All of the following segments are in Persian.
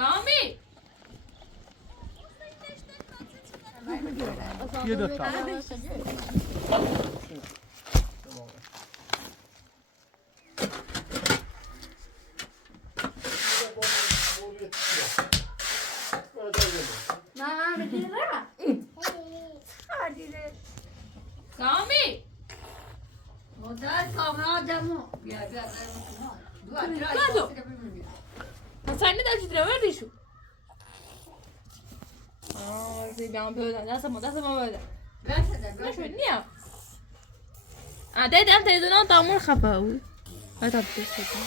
سامی یه دوتا سامی حسین نداشتی دروردیشو بیام بودن دست ما بودن نشد نیا دیدم تلویزیون تامور خفه بود باید آبدیت کنم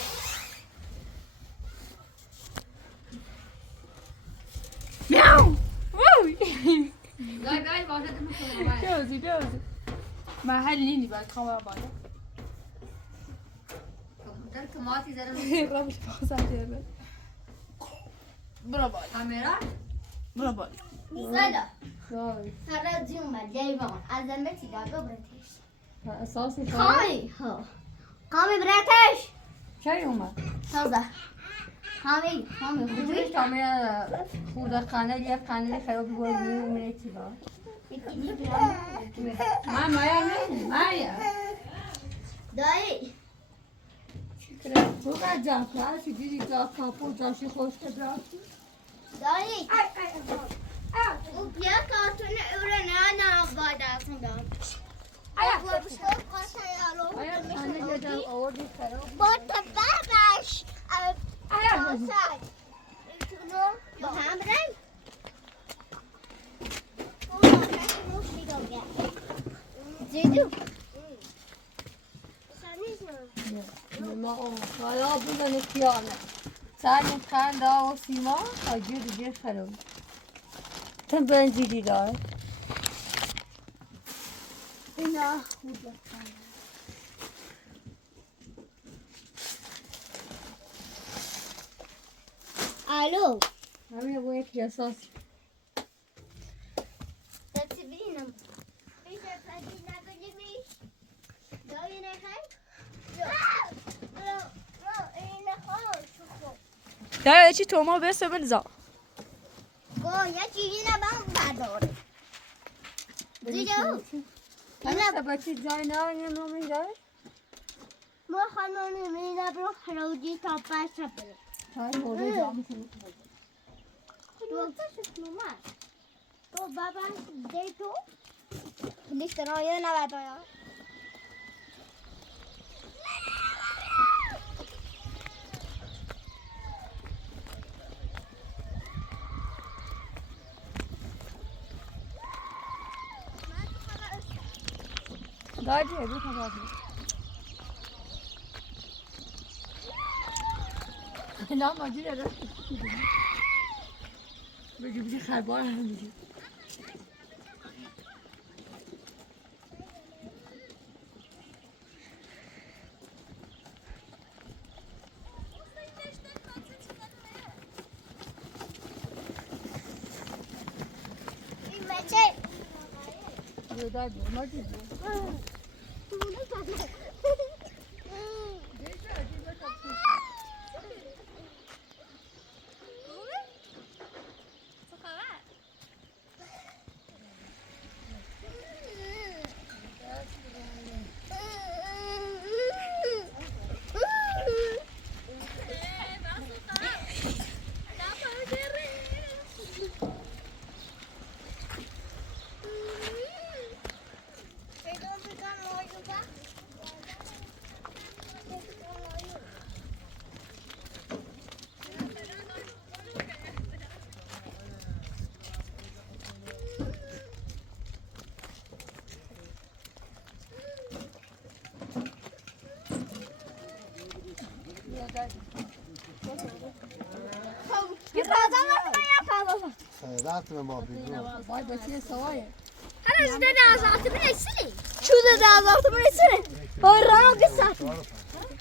میاو وای جوزی محل نیلی باید کامرا بالا توماتی زدم رابش بازنده برو بالا کامرا برو بالا زدا هر جون ما جیبان از امتی داغ برتش اساسی کامی ها کامی برتش چی اومد تازه کامی خوبی کامرا خورده قنل یه قنل خرابی باید میمونه چی با من مایا نه مایا دایی تو قد جمع کنه چی دیدی جا کافو جاشی خوش کدرم دایی او بیا کارتون او رو نه باید اصلا دار آیا قنل جدم آوردی خراب با تبرش با هم بریم زیدو ما حالا بودن کیانه سرم خنده و سیما آجی دیگه خراب تن بنزیدی داره اینا خوبه الو همین با یک جساس دستی بینم بیشه پدی نبینیمی دایی نخوای این نخواه داره چی تو ما بسه بلزا یه چیزی نبام برداره دیگه همین بچه جای نه این نمی داره ما خانمانی میده برو خروجی تا پس بره های موره جا میتونی تو بابا دی تو لیست رایه نباید آیا دادی هدو خبر نه ماجی داره بگی خربار هم میگی این بچه دادی ماجی رفتم با بیرون وای بچه سوایه هر از ده آزاد میرسی چو ده آزاد میرسی با رانو کسات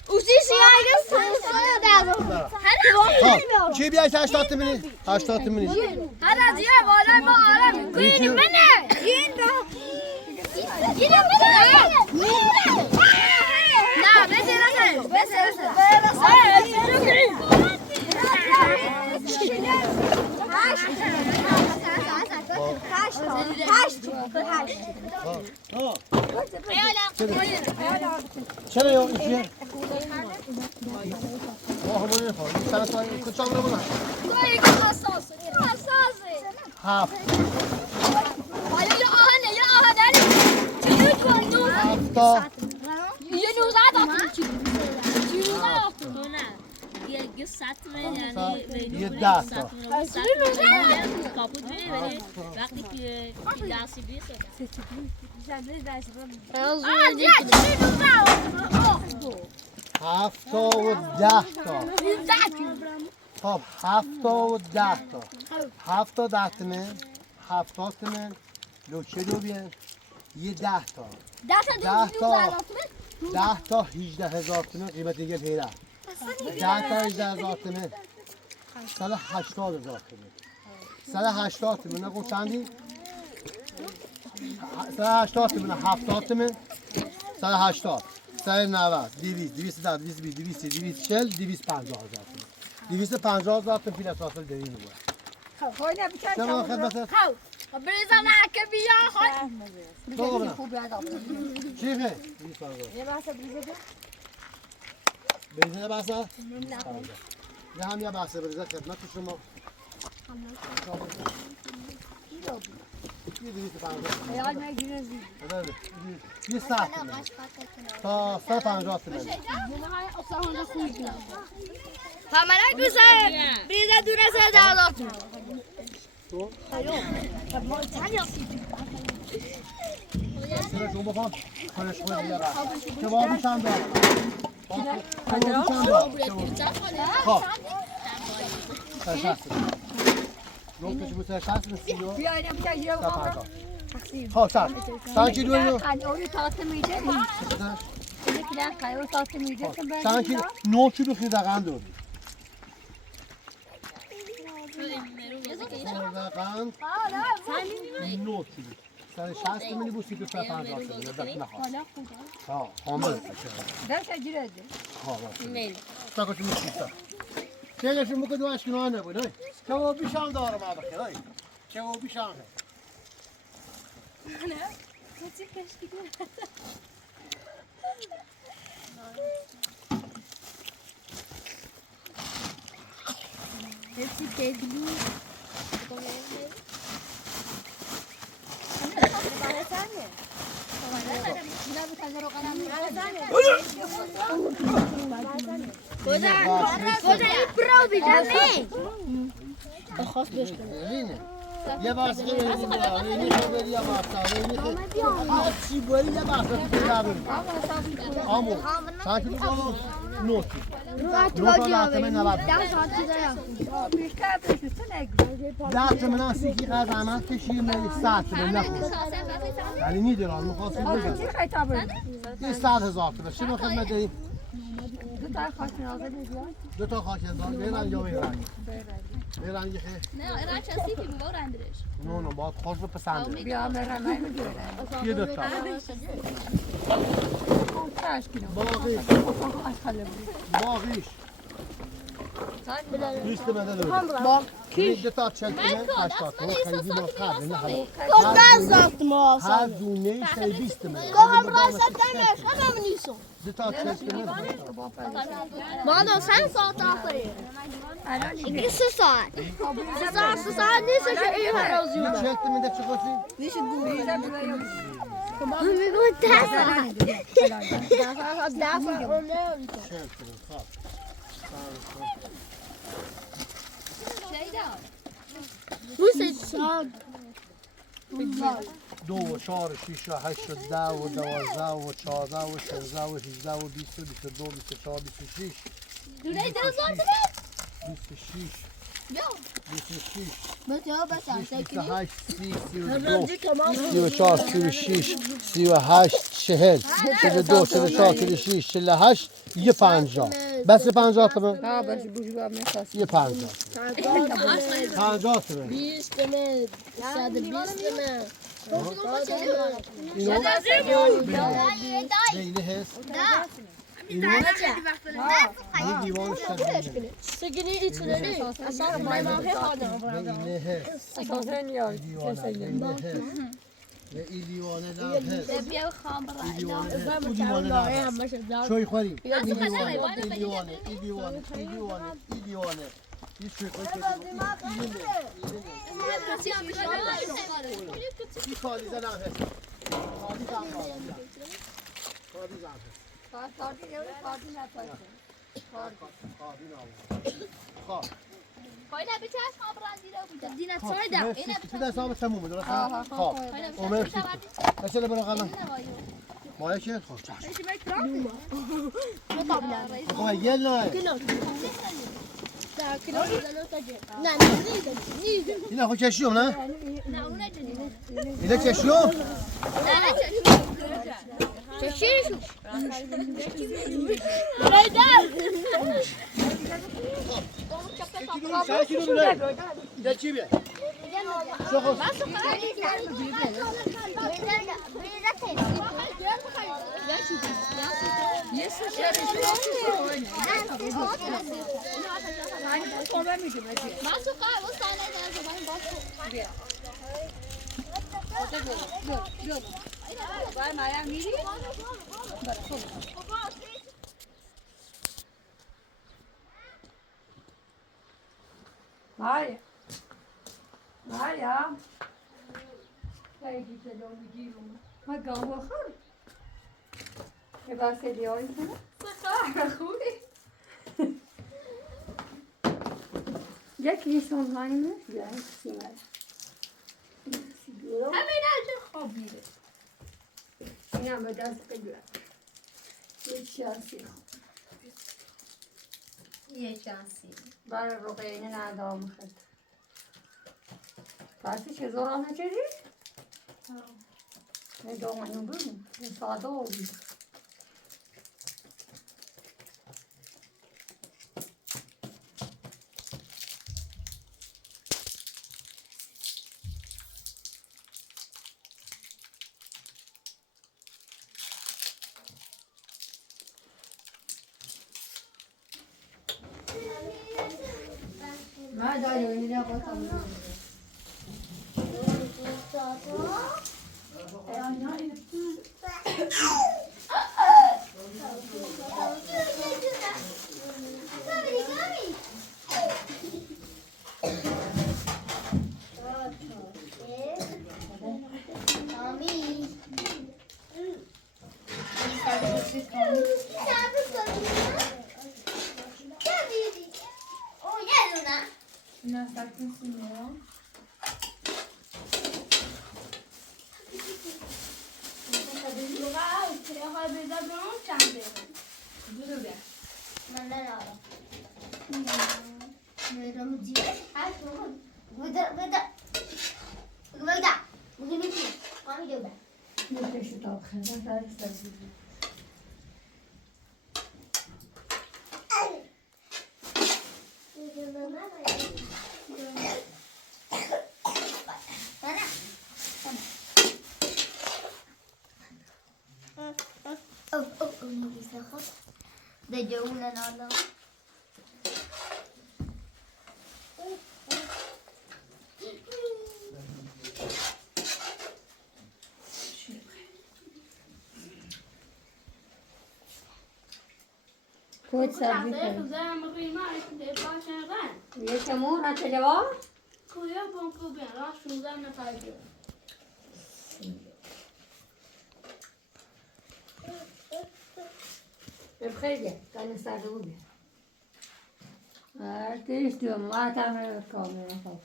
اوزی سیاگه سویا ده آزاد خب چی بیای 80 منی 80 منی هر از یه بالای ما آرام کوین منه این را نه بسیار چرا یا ایشیه؟ ما همون نمیخوام این چند تا کچام رو بودن این حساسه هفت یا آهن داری چجور تو هفتا یه 19 دادم چی 19 نه یه سطمه یعنی یه 10 تا کاپوت می‌بری وقتی که دستی بیست هفتا و 10 تا خب هفتا و 10 تا هفتا 10 تومن 70 تومن لوچه دو بیان یه 10 تا 10 تا 18,000 تومن قیمت دیگه پیره 10 تا 18,000 تومن 180,000 تومن 180 تومن نگو چندی 180 تومن 70 تومن 180 190 200 210 220 240 250,000 تومن 250,000 تومن پیل اساسل داریم میگه خواهی نمیکنم شما خدمت بریزم که بیا خواهی تو ببینم چیه یه بحثه بریزه بریزه بحثه یه هم یه بحثه بریزه خدمت شما یه 250 خیال نگیره زید یه ساعت تا 150 تومن همه دوست بریزه دونه سه دردات تو سیره شما بخوام کنش خود دیگه را کبابی چند دار کبابی چند دار خب سرشست نوکش بود سرشست نسیو بیا اینم بیا یه سرپنجا خب چند کیلو اینو اولی تاته میده یکی نه خیلی تاته میده چند کیلو 9 کیلو خیلی دقیقا داری دقیقا 9 کیلو 160 میلی بود 350 تومن ها حامل درش اجیره ده ها باشه تا کجا میشیستا چه شما که دوش کنه نبود چه بیشان داره ما بخیر چه بیشان نه چی کشکی هستی تگلو کجا این پروبی دمی خواست بشکنه یه بحثی که بریدیم برای اینی خبری یا بحثا اینی خبری چی بایی یه بحثا که بریم آمو چند کیلو بالا 9 کیلو 9 تا دهتمه 90 دهتمه سیکی قد عمل کشیم 100 تومن نخون ولی میدونم میخواستیم بگم یه 100,000 تومن چه خدمت داریم؟ دو تا خاک ازار بیرن یا بیرن؟ بیرن یه خیلی نه ایران چستی که بگو رندرش نه باید خوش رو پسند بیا مرا نمیگیره یه دو تا باقیش 20 تومن داره دو تا 40 تومن 80 تومن خیلی ما خرد نه هر دونه ای 20 تومن دو تا 40 تومن مادر 3 ساعت آخری این 3 ساعت 3 ساعت نیست که این هر یه 40 تومن ده چه خوشی؟ میگو 10 ساعت 40 تومن خب دو و 4 و 6 و 8 و 10 و 12 و 14 و 16 و 18 و 20 و 22 و 24 و 26 دونه درزات 26 26 بس 28 32 34 36 38 40 42 44 46 48 یه 50 بس 50 تومن بس بوجوا میخواست یه 50 50 تومن 20 تومن 120 تومن اینو اینه هست اینو این دیوان شده سگنی ایتونی اصلا مایمان خواهد اینه هست اساسا نیاز دیوانه اینه هست این دیوانه در هست بیا خام برای این دیوانه زن هست اون متعلم دیوانه در لاغه هست هم باشه زن. شوی خوریم این از دیوانه خزانه این باید دیوانه این دیوانه این دیوانه این دیوانه این شوی خوریم این خالی زن هم هست خالی زن خالی زن هست خاطی نپاشه خالی نامون خواه پایین بچه‌اش خام برای زیرا دینا خواه سایدا تو دست آب تمومه درسته؟ خواه اومه بشید بسیله برو قلم مایه که خوش چشم خواه یه نه نه اینا خود چشیوم نه؟ نه اون نجدی اینا چشیوم؟ نه چشیرشو سه کیلو بله اینا چی بیه؟ شو خوش Maja. Kijk, die zit dan die jongen. Maar ik kan wel gaan. Je was het die ooit van? Ja, goed. Ja, kies online. Ja, ik zie maar. همین الان خوابیده اینا به دست بگیرم یه شانسی یه شانسی برای رقیه ندام خد پسی چه زورانه چیزی؟ نه دومانو بگم یه ساده بگم ما داریم اینجا قطعه نه ساکن سیمون من ندارم میرم دیگه هستم ودا بگی کامی دیگه میشه تا خیلی داری سازی ده جونا نالا کوچ سبزی کنی یه چمون رچه جواب بخیلی کنی سرده بودی تیش دیو ما تمره کامل خوب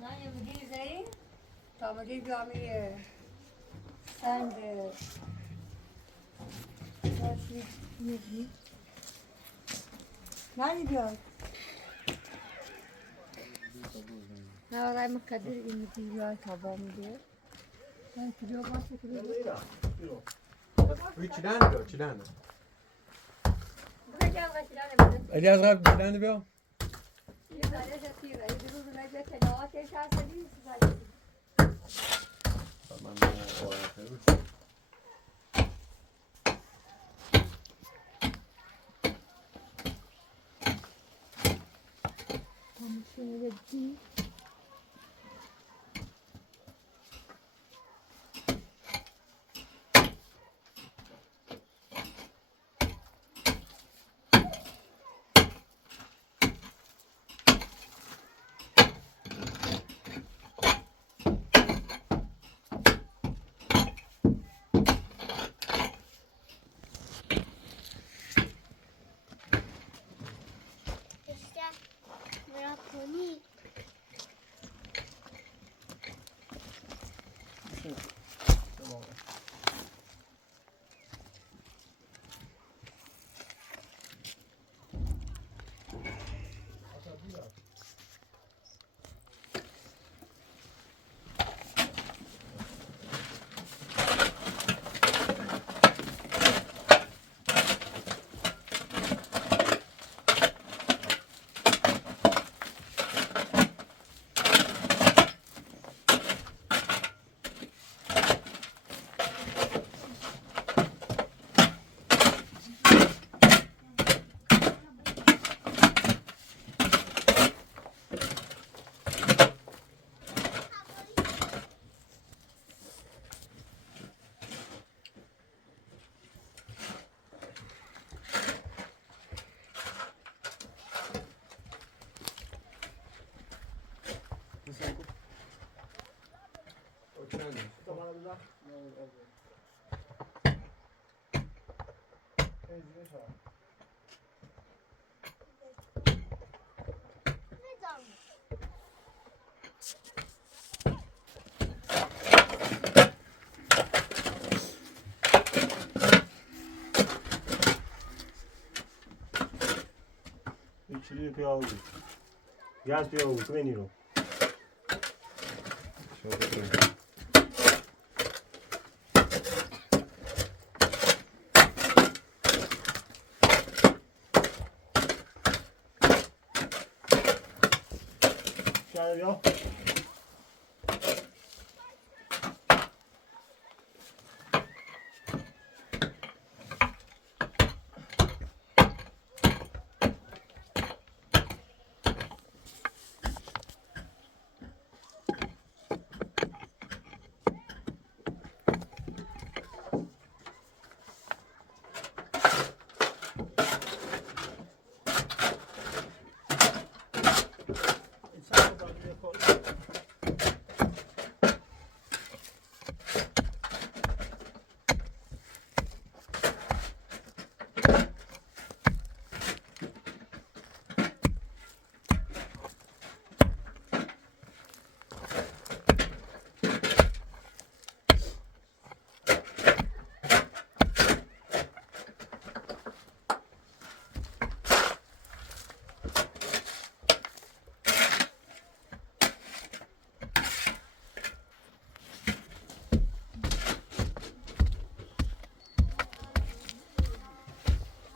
نه یه بگیری زایی تا بگیر بیامی سند باسی میگی نانی بیاد نه آقای مقدر این میگی بیاد تا با میگه من کلیو باشه کلیو چیلنه بیا چیلنه علی از قبل چیلنه بیا یه زاره جتیره یه روز نجه تلاواتش هستدی من İçiliği piyav. Gaz piyav, kıveni ro. Şöyle. Şöyle.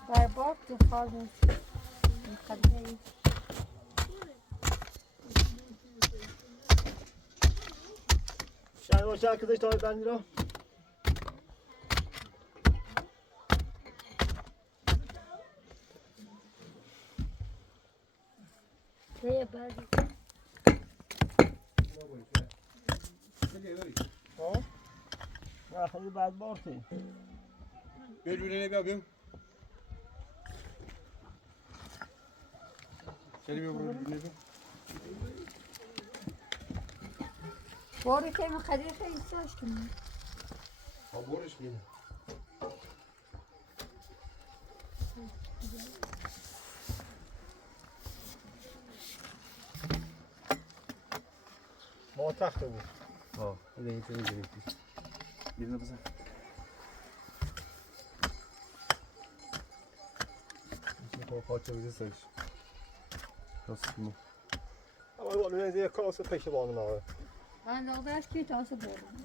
برباب تو خالص مقدمه Şöyle başı arkadaş tabii ben ro. Ne بعد Ya خیلی بعد بارتی. Birbirine yapayım. Seni bir birbirine. باری که مقدمه خیلی ساش کنم Ha borç yine. ما تخته بود. Ha, öyle yeterli gerekli. Birine basın. Şimdi parça bize seç. Nasıl mı? Ama bu ne diye kalsa peşi bağlı abi. من داغش که تاسه بردم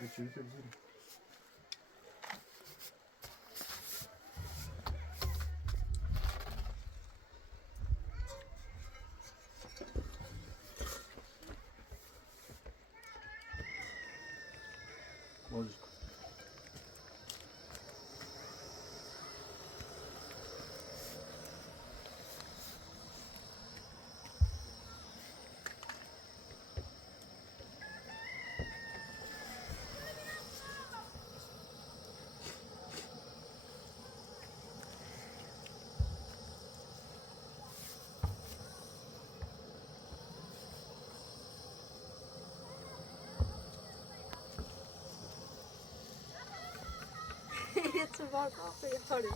Üçüncü temizledim. بازش کن. It's a walk off the party.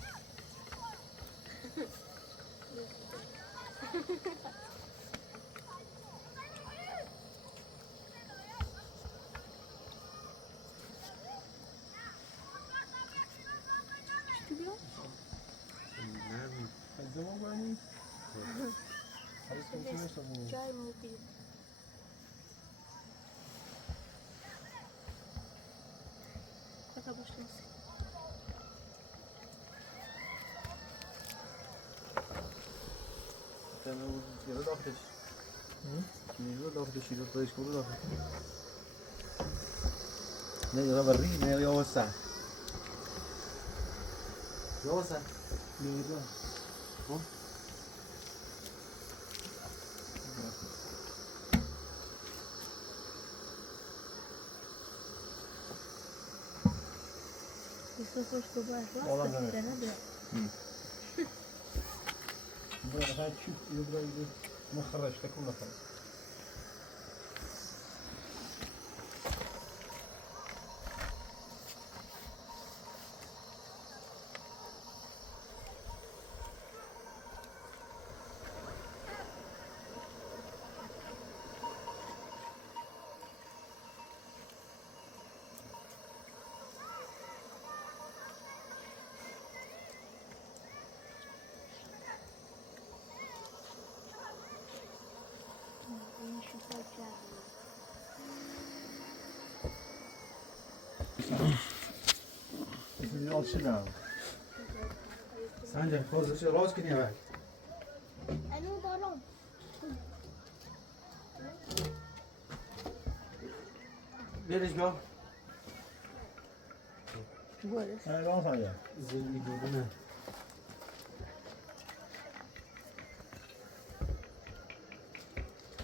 الزمان بانی؟ جای موبیل. کتا باشناسی. Yere dağıtış. Yere dağıtış, yere dağıtış, yere dağıtış. Ne yere varri, ne yere yavasa. Yavasa. Ne yere? Ha? Isso foi descoberto. Olan da Nossa, ver. cena dele. Buraya sen çüp, buraya gidip ne خرجت كل خرج. Al şunu al. Sence fazla راز کنی اول. اینو دارم. برش بیا. Ne lan sen ya? زنی دونه.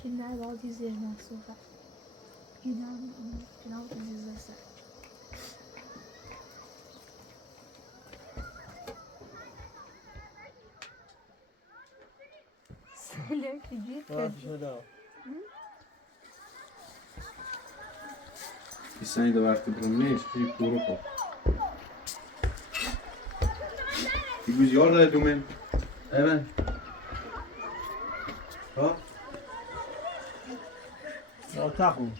Kimler var dizlerinden sonra. Final dizilirse. Söyle ki git. şöyle al. Bir saniye de vakti bulunmuş. Bir kuru kop. Bir güz yorda dumen. Evet. Ha? Ya takım.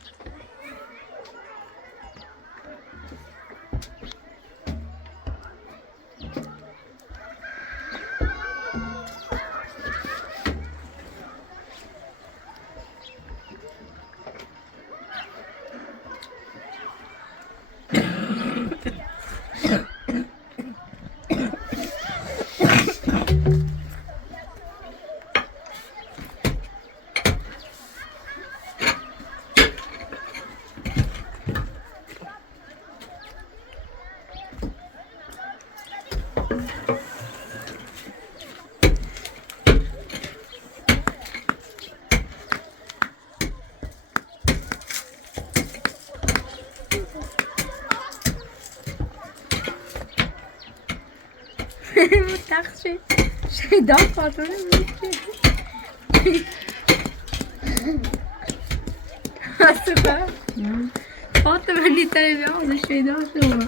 تخت شیدا پاتونه میشه اصلا فاطمه نیتایی بیاموزه شیدا شما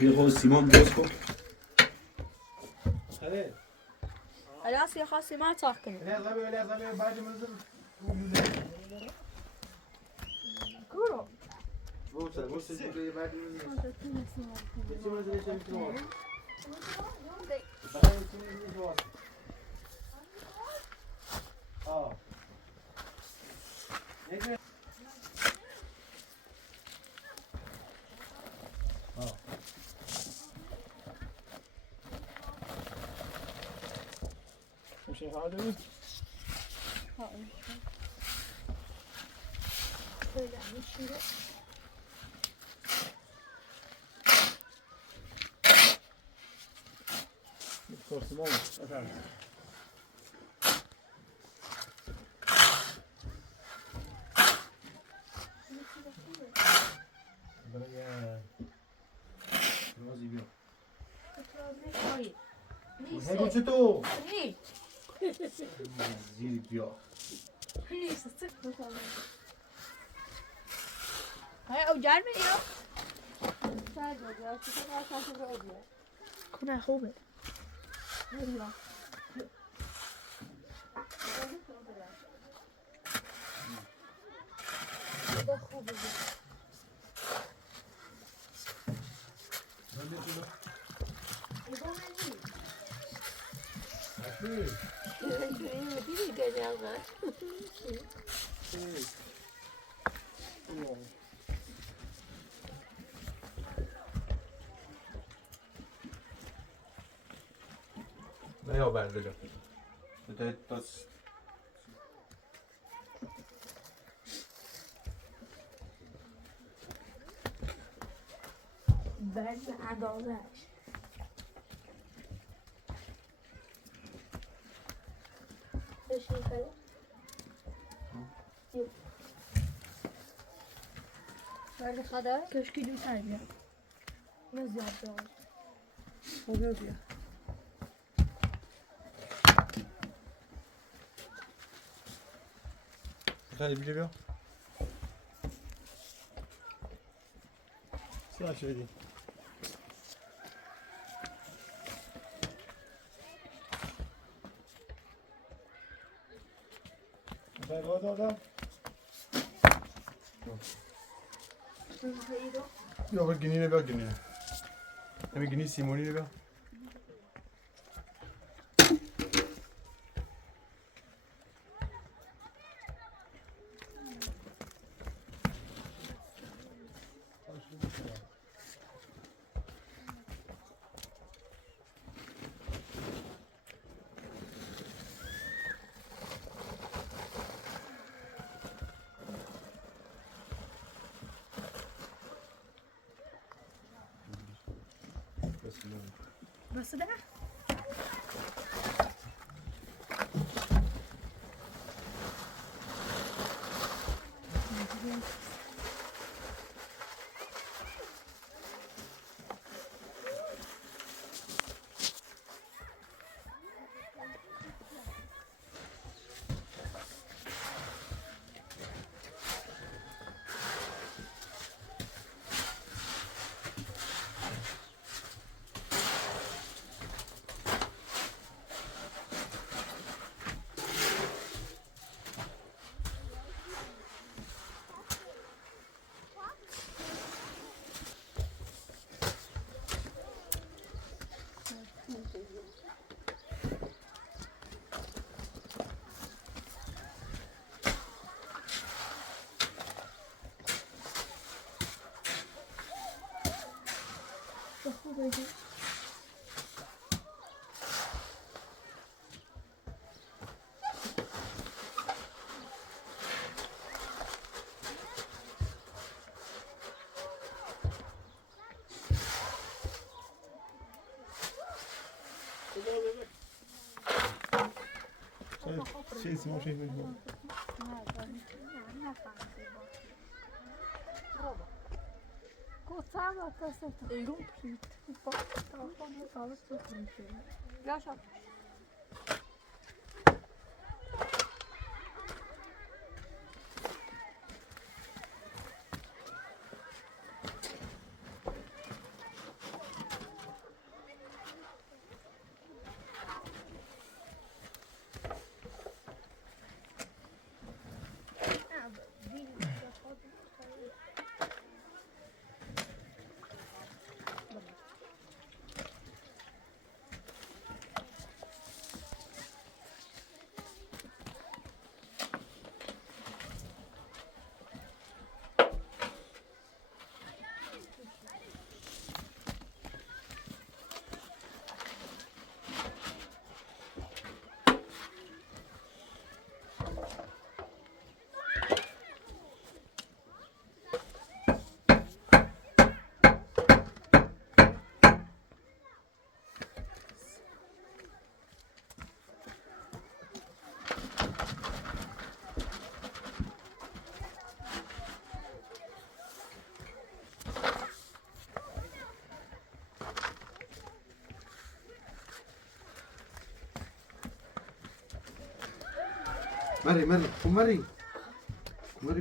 Bir kol Simon Bosco. Hadi. Alas ya خاصی ما تاکنه Ne zabe bacımızın Kuro Bursa buraya bacımızın. Geçimizin işe var. Bakın geçimizin işe var. Aa. Ne güzel. میشه حاضر Korktum oğlum. Efendim. Buraya. Rozi biyo. Hego czy tu? Zil biyo. Hayır o gelmiyor. کنه خوبه Ne ya bende de. Das برد عدالش بشین خیلی برد خدا کشکی دو سر بیا من زیاد دارم خوبه بیا خیلی بیجه بیا. Sıra şöyle. Efendim orada. Yok gününe bak gününe. Hem günü Simoni'ne bak. بس ده Şey Simon şey mi? Yaşa. مری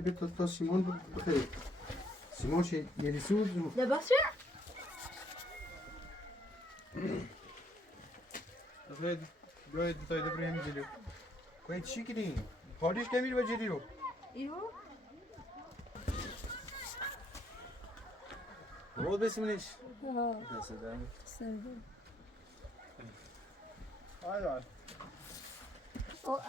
به تا سیمون بخیر سیمون چه یه سود لباس شو؟ باید تا ابراهیم جلو کوی چی کردی پادیش نمیری به جدی رو ایو بود بسیمونش دست سردم آی او ای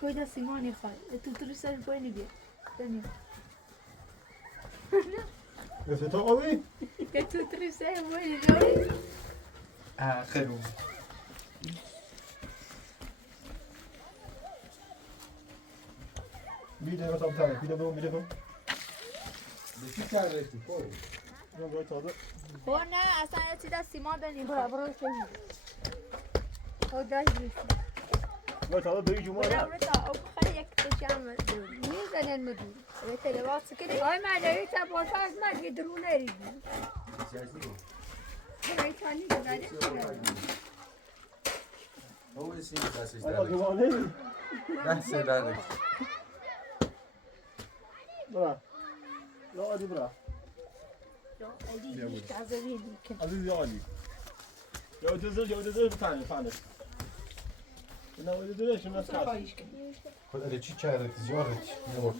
کوی دا سیمانی خواهد تو توری سر پای نگه دنیا Is het alweer? که تو توری سر پای نگه خیلی Wie deed wat op tijd? Wie deed wel? Wie deed wel? چی کرده تی خب Ja, wat hadden? خو نه اصلا چی دا سیمان دنیا برو شدی او داشت بیشتر Wat hadden? Doe je zo maar. برورتا او خیلی یک تشام میزنن مدور ريت لباس كده آی من رئیس باشا از من یه درو نریدی رئیسانی که داره او سی دستش Wat gewoon niet. دست داره Bra. Ja, die bra. ایدی تازه بیدی که Aziz ya Ali. Ya ödezir bir tane. Ne ödezir şimdi nasıl kaldı? خود اره چی کرده تی زیاره چی نمور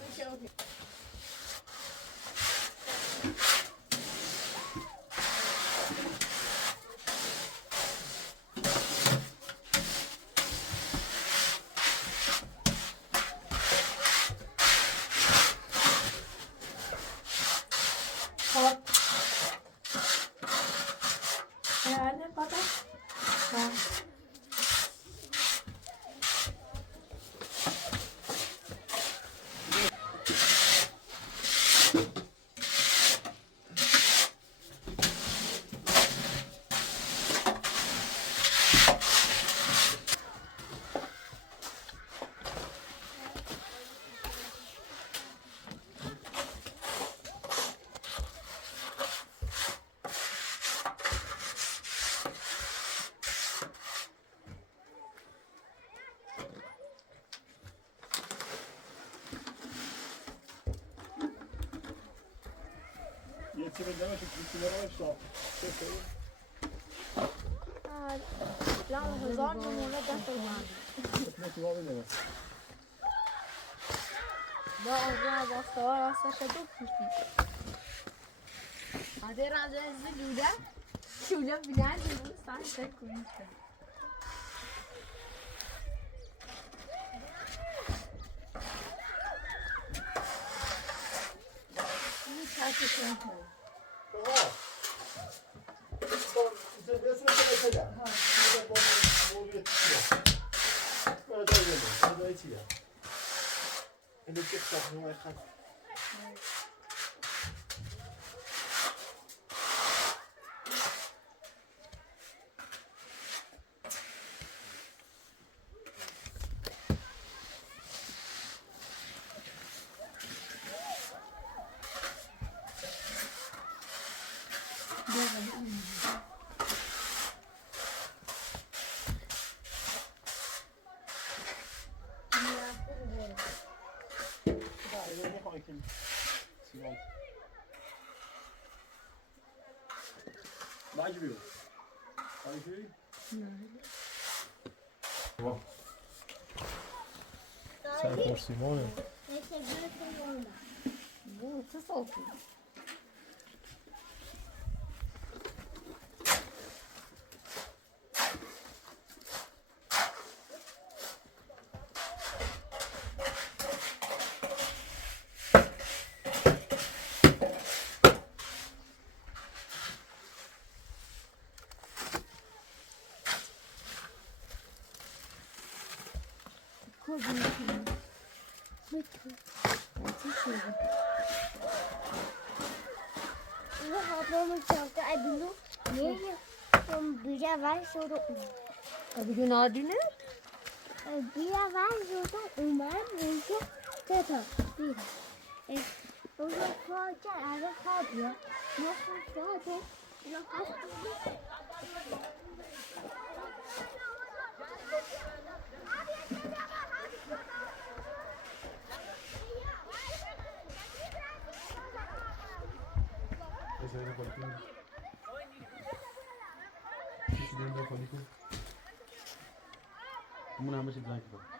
herhalde baba Yetişe ben demek ki kimlere var şu an. لا هزار نمونه دست من Ne cevap edemem. لا آقا باستوار راستش دو کشتی آده رازه از لوله شوله بینن جلو سان تک کنید این چطور کنید Waar je wil. Waar je wil? Zijn voor Simone. Bu çok soğuk. اول شروع Bugün adine? بیا اول شروع اومد اونجا تتا بیا اونجا کار کرد الان خوابیه ما خوابه همون همه چیز زنگ کرد.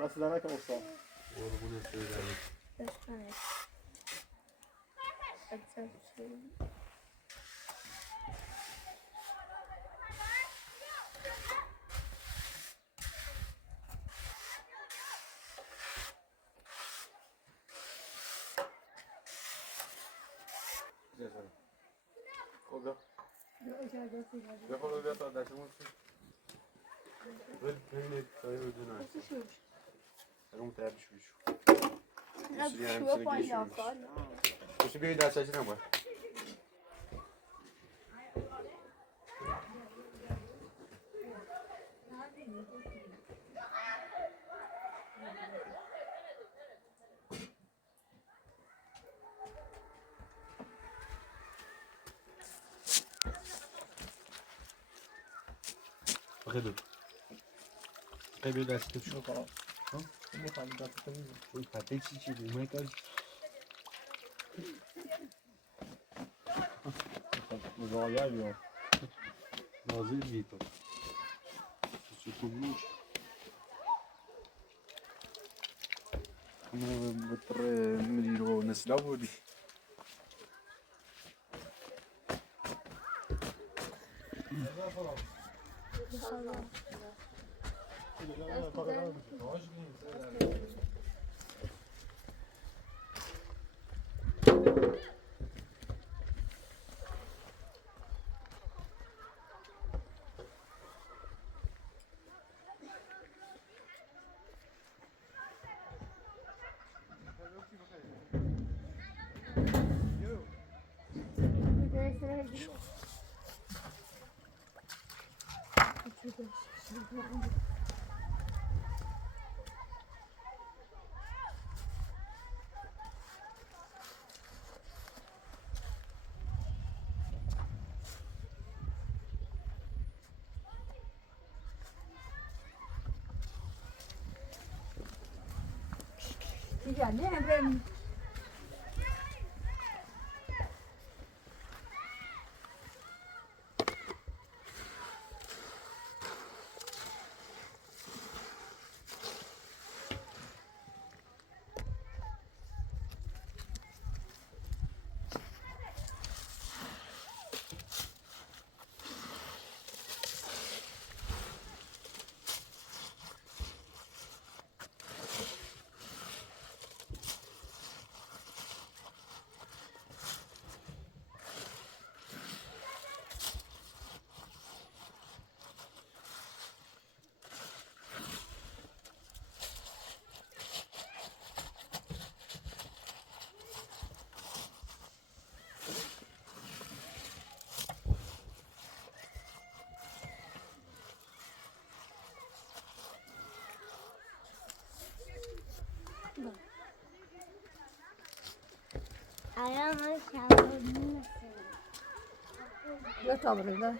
Nasıl demek olsa? Oğlum ne söyledim? Oldu. Yapalım bir hata dersim olsun. Ben sayı ödün açtım. Ben onu terbiş şu. Şu bir daha saçına bak. Bakın. Bir daha sıkıntı yok. Bu kadar da tutamıyor. Bu patates çiçeği mi kadar? Bu yer yok. Nazır bir top. Su tutmuş. بطر مديرو نسلا بودي دیگه نه برم الان من شوارما یا تا برده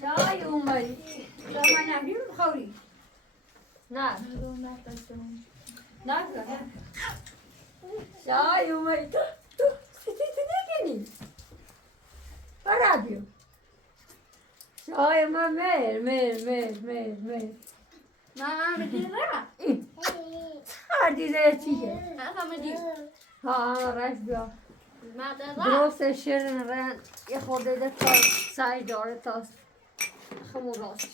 شای اومدی من نبریم بخوری نه نه شای اومدی تو سیتی نکنی برابیو شای ما مر من بدی را هر دیده چیه من فهمیدی ها رش بیا من درست شیرین رن یه خورده ده تا سعی داره تا خمون راستش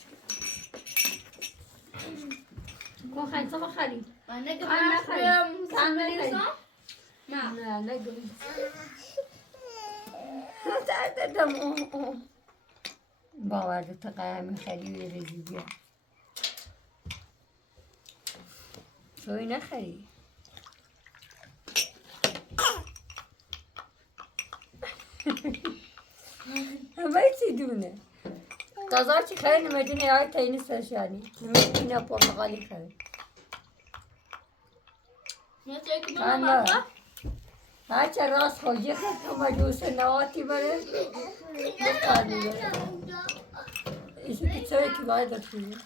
با خیلی با خرید من نگم من نخرید کم نخرید نه نه نگم دادم باورده تا قیمی خیلی ریزی بیا توی نخری همه چی دونه تازه چی خیلی نمیدونه های تایی نیستش یعنی نمیدونه پرتقالی خیلی من هرچه راست خوشی خیلی تو مجوز نواتی بره بخوانی بره ایشی که چرا که باید داشتی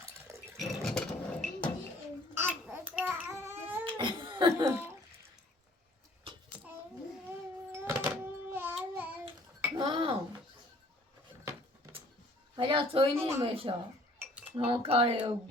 حالا توی نیمیشه کاره او